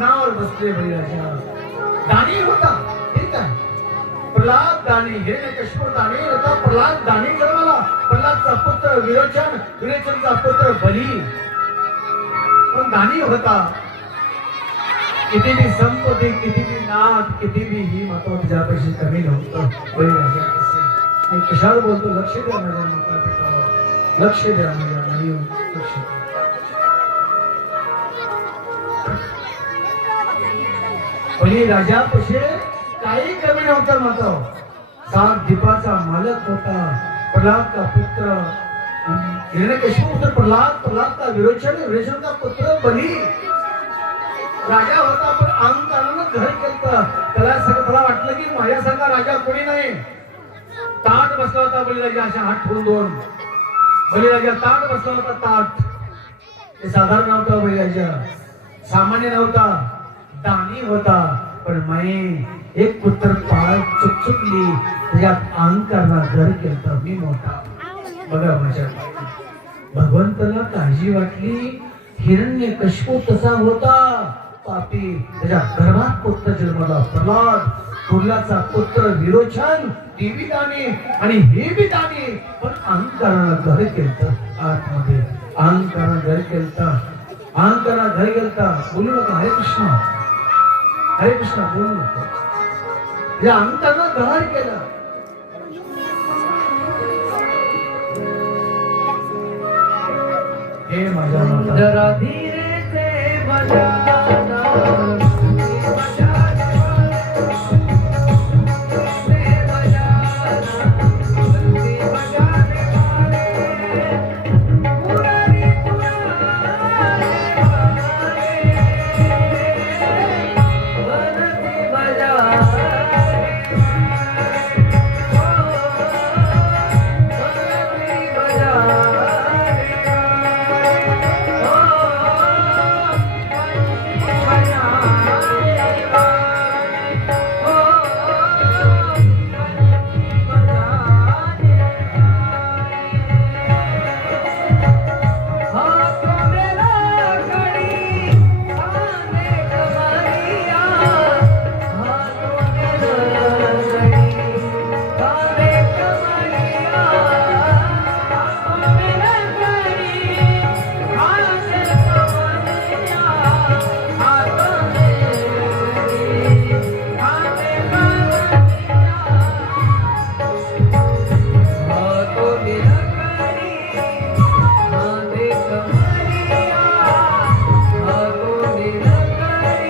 नावर बसले बळीराजा. दाणी होता, ठीक आहे. प्रल्हाद दाणी, हिरण्यकशिपू दाणी होता. प्रल्हाद दाणी जन्माला. प्रल्हादचा पुत्र विरोचन, विरोचनचा पुत्र बली पण दाणी होता. किती बी संपत्ती, किती बी नाद, किती बी ही माता तुझ्यापाशी कमी नव्हतं. बळीराजा कसे मी कशावर बोलतो? लक्ष द्या माझ्या माता पितावर, लक्ष द्या माझ्या आई, लक्ष द्या. बळीराजापाशी काही कमी नव्हतं माता. 7 दीपाचा मालक होता. प्रल्हादचा पुत्र हिरण्यकशिपू पुत्र प्रल्हाद, प्रल्हादचा विरोचन, विरोचनचा पुत्र बली राजा होता. पण अहंकारानं घर केलं. त्याला वाटलं की माझ्यासारखा राजा कोणी नाही. ताट बसला होता बळीराजा, अशा हात ठेवून दोन. बळीराजा ताट बसला होता. ताट हे साधारण नव्हता. बळीराजा सामान्य नव्हता, दानी होता. पण माये एक पुत्र पाळ चुकचुकली, त्याच्यात अहंकाराला घर केलं. मी मोठा. बघा माझ्या भगवंताला काळजी वाटली. हिरण्यकशिपू तसा होता पापी. त्याच्या गर्भात पुत्र जन्मला प्रल्हाद, प्रल्हादचा पुत्र विरोचन, देवी दानी आणि हे बी दानी. पण अहंकाराला घर केलं. आतमध्ये अहंकाराला घर केलं. अहंकाराला घर केलं. बोलू नका हरे कृष्ण, हरे कृष्ण बोलू नका. या अहंकाराला घर केलं. हे माझ्या जरा धीरे से बजा